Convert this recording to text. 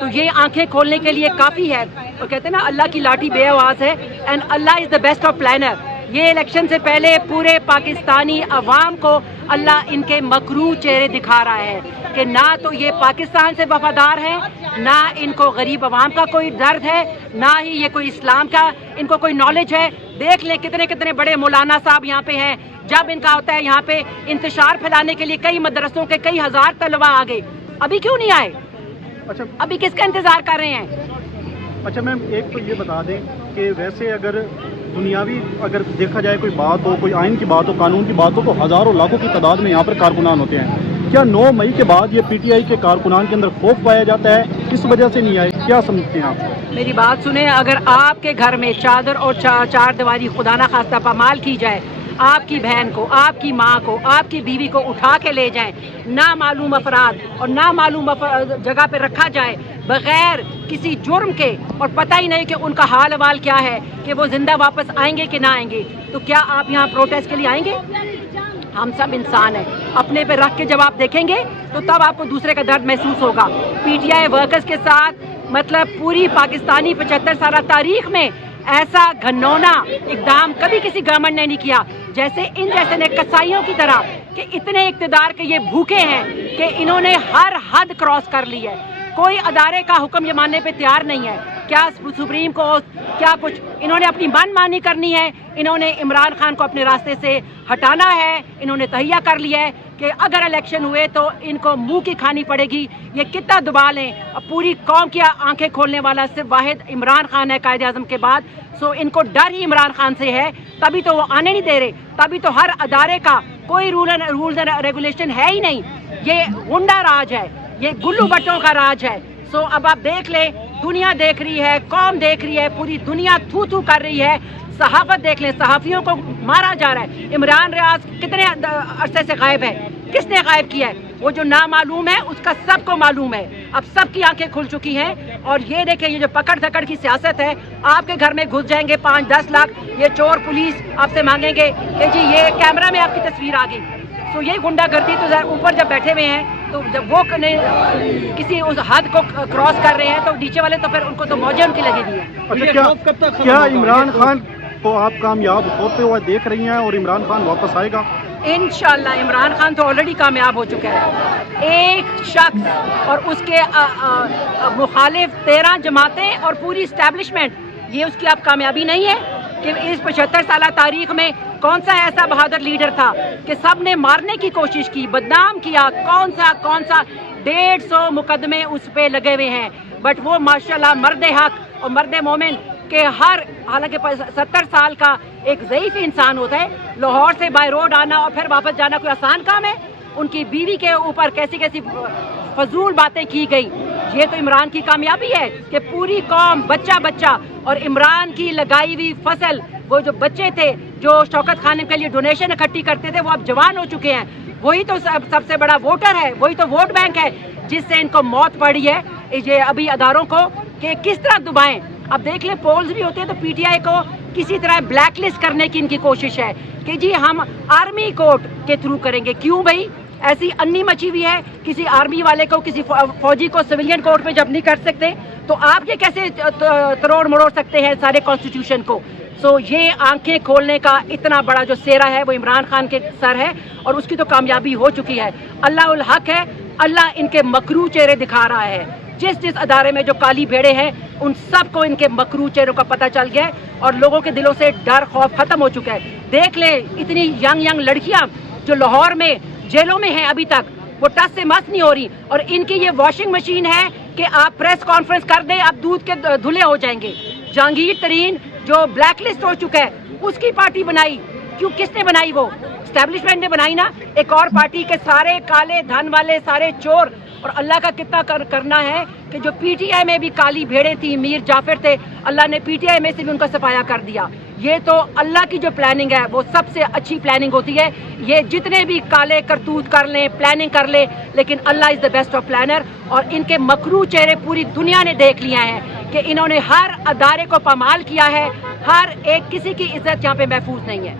تو یہ آنکھیں کھولنے کے لیے کافی ہے. اور کہتے ہیں نا اللہ کی لاٹھی بے آواز ہے، and Allah is the best of planner. یہ الیکشن سے پہلے پورے پاکستانی عوام کو اللہ ان کے مکروہ چہرے دکھا رہا ہے کہ نہ تو یہ پاکستان سے وفادار ہیں، نہ ان کو غریب عوام کا کوئی درد ہے، نہ ہی یہ کوئی اسلام کا ان کو کوئی نالج ہے. دیکھ لیں کتنے کتنے بڑے مولانا صاحب یہاں پہ ہیں. جب ان کا ہوتا ہے یہاں پہ انتشار پھیلانے کے لیے کئی مدرسوں کے کئی ہزار طلباء آ گئے، ابھی کیوں نہیں آئے؟ اچھا ابھی کس کا انتظار کر رہے ہیں؟ اچھا میم، ایک تو یہ بتا دیں کہ ویسے اگر دنیاوی اگر دیکھا جائے کوئی بات ہو، کوئی آئین کی بات ہو، قانون کی بات ہو، تو ہزاروں لاکھوں کی تعداد میں یہاں پر کارکنان ہوتے ہیں. کیا 9 مئی کے بعد یہ پی ٹی آئی کے کارکنان کے اندر خوف پایا جاتا ہے، کس وجہ سے نہیں آئے؟ کیا سمجھتے ہیں آپ؟ میری بات سنیں، اگر آپ کے گھر میں چادر اور چار دیواری خدا نہ خواستہ پامال کی جائے، آپ کی بہن کو، آپ کی ماں کو، آپ کی بیوی کو اٹھا کے لے جائیں، نامعلوم افراد اور نامعلوم جگہ پہ رکھا جائے بغیر کسی جرم کے، اور پتہ ہی نہیں کہ ان کا حال احوال کیا ہے، کہ وہ زندہ واپس آئیں گے کہ نہ آئیں گے، تو کیا آپ یہاں پروٹیسٹ کے لیے آئیں گے؟ ہم سب انسان ہیں، اپنے پہ رکھ کے جب آپ دیکھیں گے تو تب آپ کو دوسرے کا درد محسوس ہوگا. پی ٹی آئی ورکرز کے ساتھ مطلب پوری پاکستانی 75 سالہ تاریخ میں ایسا گھنونا اقدام کبھی کسی گورنمنٹ نے نہیں کیا. جیسے ان جیسے نے کسائیوں کی طرح کہ اتنے اقتدار کے یہ بھوکے ہیں کہ انہوں نے ہر حد کراس کر لی ہے. کوئی ادارے کا حکم یہ ماننے پہ تیار نہیں ہے. کیا سپریم کورٹ، کیا کچھ انہوں نے اپنی من مانی کرنی ہے. انہوں نے عمران خان کو اپنے راستے سے ہٹانا ہے. انہوں نے تہیہ کر لیا ہے کہ اگر الیکشن ہوئے تو ان کو منہ کی کھانی پڑے گی. یہ کتنا دبا لیں، پوری قوم کی آنکھیں کھولنے والا صرف واحد عمران خان ہے قائد اعظم کے بعد. سو ان کو ڈر ہی عمران خان سے ہے، تبھی تو وہ آنے نہیں دے رہے. تبھی تو ہر ادارے کا کوئی رولز اینڈ ریگولیشن ہے ہی نہیں. یہ غنڈہ راج ہے، یہ گلو بٹوں کا راج ہے. سو اب آپ دیکھ لیں، دنیا دیکھ رہی ہے، قوم دیکھ رہی ہے، پوری دنیا تھو تھو کر رہی ہے. صحافت دیکھ لیں، صحافیوں کو مارا جا رہا ہے. عمران ریاض کتنے عرصے سے غائب ہے، کس نے غائب کیا ہے؟ وہ جو نامعلوم ہے اس کا سب کو معلوم ہے. اب سب کی آنکھیں کھل چکی ہیں. اور یہ دیکھیں، یہ جو پکڑ دھکڑ کی سیاست ہے، آپ کے گھر میں گھس جائیں گے 5-10 لاکھ یہ چور پولیس آپ سے مانگیں گے کہ جی یہ کیمرہ میں آپ کی تصویر آ گئی. تو یہ گنڈا گردی تو اوپر جب بیٹھے ہوئے ہیں تو جب وہ کسی اس حد کو کراس کر رہے ہیں تو نیچے والے تو پھر ان کو تو موجیں ان کی لگی دی ہے. کیا عمران خان کو آپ کامیاب ہوتے ہوئے دیکھ رہی ہیں اور عمران خان واپس آئے گا؟ انشاءاللہ عمران خان تو آلریڈی کامیاب ہو چکا ہے. ایک شخص اور اس کے مخالف 13 جماعتیں اور پوری اسٹیبلشمنٹ، یہ اس کی اب کامیابی نہیں ہے کہ اس 75 سالہ تاریخ میں کون سا ایسا بہادر لیڈر تھا کہ سب نے مارنے کی کوشش کی، بدنام کیا. کون سا 150 مقدمے اس پہ لگے ہوئے ہیں. بٹ وہ ماشاءاللہ مرد حق اور مرد مومن کہ حالانکہ 70 سال کا ایک ضعیف انسان ہوتا ہے، لاہور سے بائی روڈ آنا اور پھر واپس جانا کوئی آسان کام ہے؟ ان کی بیوی کے اوپر کیسی فضول باتیں کی گئی. یہ تو عمران کی کامیابی ہے کہ پوری قوم بچہ اور عمران کی لگائی ہوئی فصل، وہ جو بچے تھے جو شوکت خانم کے لیے ڈونیشن اکٹھی کرتے تھے، وہ اب جوان ہو چکے ہیں. وہی تو سب سے بڑا ووٹر ہے، وہی تو ووٹ بینک ہے جس سے ان کو موت پڑی ہے. یہ ابھی اداروں کو کہ کس طرح دبائیں. اب دیکھ لیں پولز بھی ہوتے ہیں تو پی ٹی آئی کو کسی طرح بلیک لسٹ کرنے کی ان کی کوشش ہے کہ جی ہم آرمی کورٹ کے تھرو کریں گے. کیوں بھائی؟ ایسی انی مچی ہوئی ہے، کسی آرمی والے کو، کسی فوجی کو سویلین کورٹ میں جب نہیں کر سکتے تو آپ یہ کیسے تروڑ مڑوڑ سکتے ہیں سارے کانسٹیٹیوشن کو؟ سو یہ آنکھیں کھولنے کا اتنا بڑا جو سیرا ہے وہ عمران خان کے سر ہے اور اس کی تو کامیابی ہو چکی ہے. اللہ الحق ہے، اللہ ان کے مکروہ چہرے دکھا رہا ہے. جس ادارے میں جو کالی بھیڑے ہیں ان سب کو ان کے مکروہ چہروں کا پتہ چل گیا ہے اور لوگوں کے دلوں سے ڈر خوف ختم ہو چکا ہے. دیکھ لیں اتنی ینگ لڑکیاں جو لاہور میں جیلوں میں ہیں ابھی تک، وہ ٹس سے مس نہیں ہو رہی. اور ان کی یہ واشنگ مشین ہے کہ آپ پریس کانفرنس کر دیں، آپ دودھ کے دھلے ہو جائیں گے. جہانگیر ترین جو بلیک لسٹ ہو چکا ہے اس کی پارٹی بنائی. کیوں؟ کس نے بنائی؟ وہ اسٹیبلشمنٹ نے بنائی نا. ایک اور پارٹی کے سارے کالے دھن والے، سارے چور. اور اللہ کا کتنا کرنا ہے کہ جو پی ٹی آئی میں بھی کالی بھیڑیں تھیں، میر جعفر تھے، اللہ نے پی ٹی آئی میں سے بھی ان کا صفایا کر دیا. یہ تو اللہ کی جو پلاننگ ہے وہ سب سے اچھی پلاننگ ہوتی ہے. یہ جتنے بھی کالے کرتوت کر لیں، پلاننگ کر لیں، لیکن اللہ از دا بیسٹ آف پلانر. اور ان کے مکروہ چہرے پوری دنیا نے دیکھ لیا ہے کہ انہوں نے ہر ادارے کو پامال کیا ہے. ہر ایک کسی کی عزت یہاں پہ محفوظ نہیں ہے.